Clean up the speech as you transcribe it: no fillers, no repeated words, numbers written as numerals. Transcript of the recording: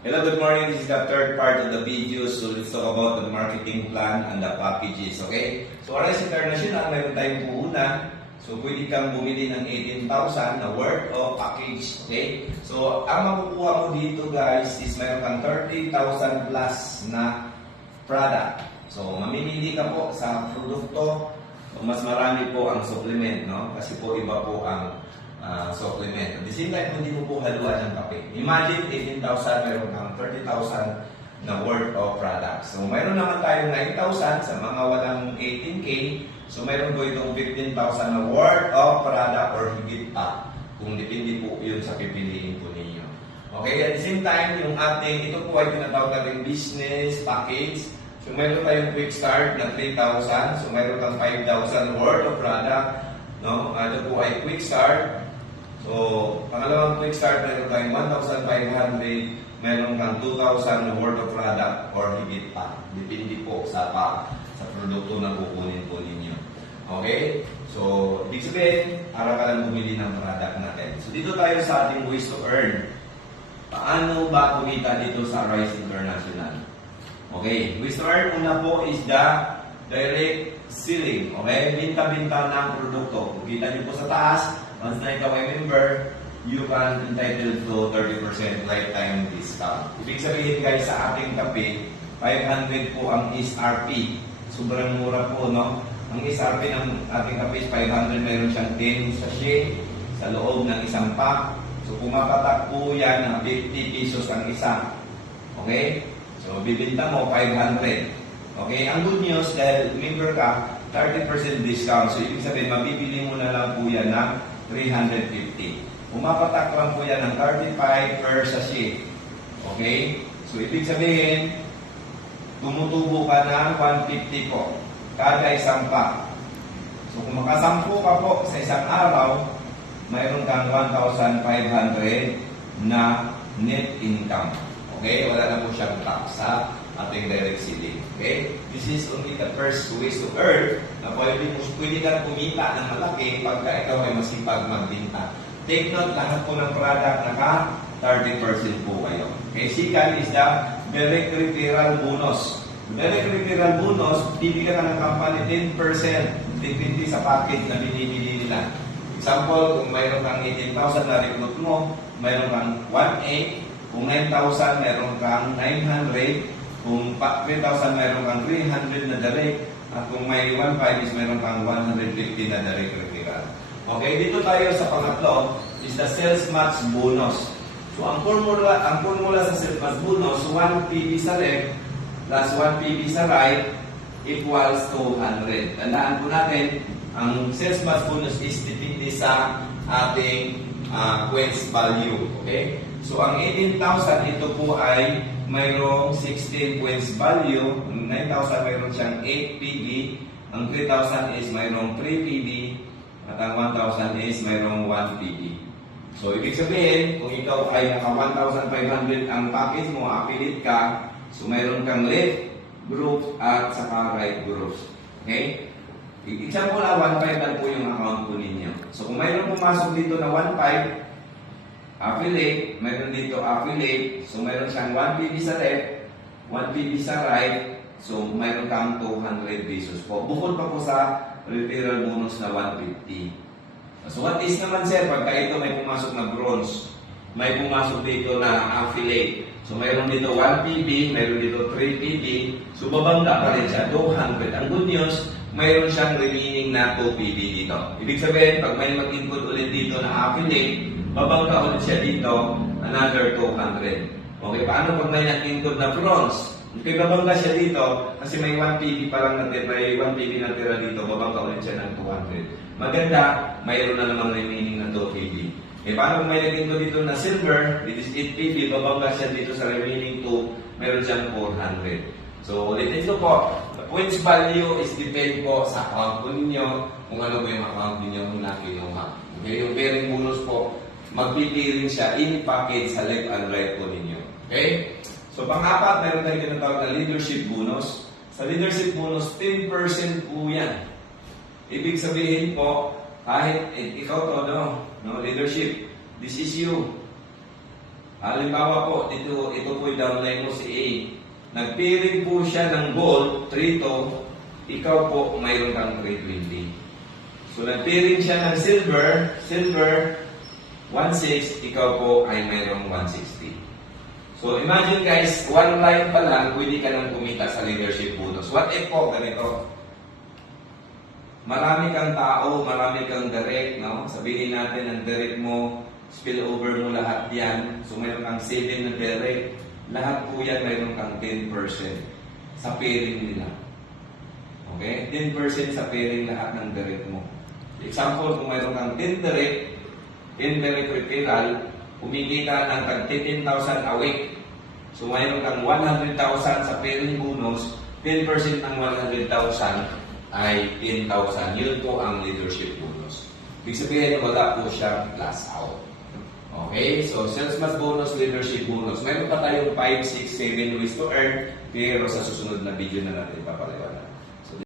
Hello, good morning. This is the third part of the video. So let's talk about the marketing plan and the packages, okay? So Arise International, mayroon tayong puhunan. So pwede kang bumili ng 18,000 na worth of package, okay? So ang makukuha mo dito guys is mayroon kang 30,000 plus na product. So mamimili ka po sa produkto. So, mas marami po ang supplement, no? Kasi po iba po ang supplement. At the same time, hindi mo po haluan ng kape. Imagine 18,000, meron kang 30,000 na worth of products. So, mayroon naman tayo 9,000 sa mga walang 18K. So, mayroon po itong 15,000 na worth of product or higit pa. Kung depende po yun sa pipiliin po ninyo. Okay, at the same time, yung ating, ito po ay tinatawag natin business package. So, mayroon tayong quick start na 3,000. So, mayroon kang 5,000 worth of product. No? Ito po ay quick start. So, pangalawang quick start, meron tayong 1,500, meron kang 2,000 na worth of product or higit pa. Depende po sa produkto na kukunin po ninyo. Okay? So, ibig sabihin, para ka lang bumili ng product natin. So, dito tayo sa ating ways to earn. Paano ba kumita dito sa Arise International? Okay, ways to earn, una po is the direct selling. Okay? Binta-binta ng produkto. Kung kita nyo po sa taas, once na ikaw ay member, you can entitled to 30% lifetime discount. Ibig sabihin guys, sa ating kape, 500 po ang SRP. Sobrang mura po, no? Ang SRP ng ating kape is 500, mayroon siyang 10 sachet sa loob ng isang pack. So, pumapatak po yan ng 50 pesos ang isa. Okay? So, bibinta mo 500. Okay? Ang good news, dahil member ka, 30% discount. So, ibig sabihin, mabibili mo na lang po yan ng 350. Pumapatak lang po yan ng 35 per sachet. Okay? So, ibig sabihin, tumutubo ka ng 150 po. Kada isang pack. So, kung makasampu ka po sa isang araw, mayroon kang 1,500 na net income. Okay? Wala na po siyang tax sa ating direct selling. Okay? This is only the first ways to earn na pwede kang kumita ng malaki pagka ikaw ay masipag magbinta. Take note, lahat po ng product naka 30% po kayo. Okay? Second is the direct referral bonus. Direct referral bonus, bibigyan ka ng company 10%. Depende sa package na binibili nila. Example, kung mayroon kang 18,000 na recruit mo, mayroon kang 1,800. Kung 9,000, mayroon kang 900. Kung 3,000, mayroon kang 300 na direct. At kung may 1,500 is mayroon kang 150 na direct referral. Okay, dito tayo sa pangatlo is the sales match bonus. So, ang formula sa sales match bonus, 1 PB sa left plus 1 PB sa right equals 200. Tandaan po natin, ang sales match bonus is depende sa ating points value. Okay? So, ang 18,000, ito po ay mayroong 16 points value. Ang 9,000 mayroon siyang 8 PB. Ang 3,000 is mayroong 3 PB. At ang 1,000 is mayroong 1 PB. So, ibig sabihin, kung ikaw ay naka 1,500 ang package mo, affiliate ka, so mayroon kang left group at saka right groups. Okay? Example na 1,500 lang po yung account po ninyo. So, kung mayroon pumasok dito na 1,500, affiliate, mayroon dito affiliate, so mayroon siyang 1 PB sa left, 1 PB sa right, so mayroon kang 200 pesos po. Bukod pa po sa referral bonus na 150. So what is naman sir, pagka ito may pumasok na bronze, may pumasok dito na affiliate. So mayroon dito 1 PB, mayroon dito 3 PB, so babangga pa rin siya, 200. Ang good news, mayroon siyang remaining na 2 PB dito. Ibig sabihin, pag may mag-input ulit dito na affiliate, babangga ulit siya dito, another 200. Okay, paano pag may nag-input na bronze? Okay, babangga siya dito, kasi may 1 PB pa lang natira, may 1 PB natira dito, babangga ulit siya ng 200. Maganda, mayroon na namang remaining na 2 PB. Okay, paano kung may nag-input dito na silver, it is 8 PB, babangga siya dito sa remaining 2, mayroon siyang 400. So, ulitin ko po, the points value is depend po sa account po ninyo, kung ano po yung account ninyo kung nakinuha. Okay, yung pairing bonus po, magpipiring siya in package sa left and right po ninyo. Okay? So, pang-apat, meron tayong tinatawag na leadership bonus. Sa leadership bonus, 10% po yan. Ibig sabihin po, kahit ikaw to, no, leadership, this is you. Halimbawa po, ito po yung downline mo si A. Nag-pairing po siya ng gold, 3 to, ikaw po mayroon kang 320. So nag-pairing siya ng silver 1.6, ikaw po ay mayroong 160. So imagine guys, one line pa lang, pwede ka nang kumita sa leadership bonus. What if po, ganito? Marami kang tao, marami kang direct, no? Sabihin natin ang direct mo, spillover mo lahat yan. So mayroon kang 7 na direct. Lahat po yan mayroon kang 10% sa pairing nila. Okay? 10% sa pairing lahat ng direct mo. Example, kung mayroon kang 10 direct, 10 direct referral, kumikita ng tag 10,000 a week. So mayroon kang 100,000 sa pairing bonus, 10% ng 100,000 ay 10,000. Yun po ang leadership bonus. Ibig sabihin, wala po siyang class out. Okay? So, sales mas bonus, leadership bonus. Meron pa tayong 5, 6, 7 ways to earn, pero sa susunod na video na natin papaliwanag.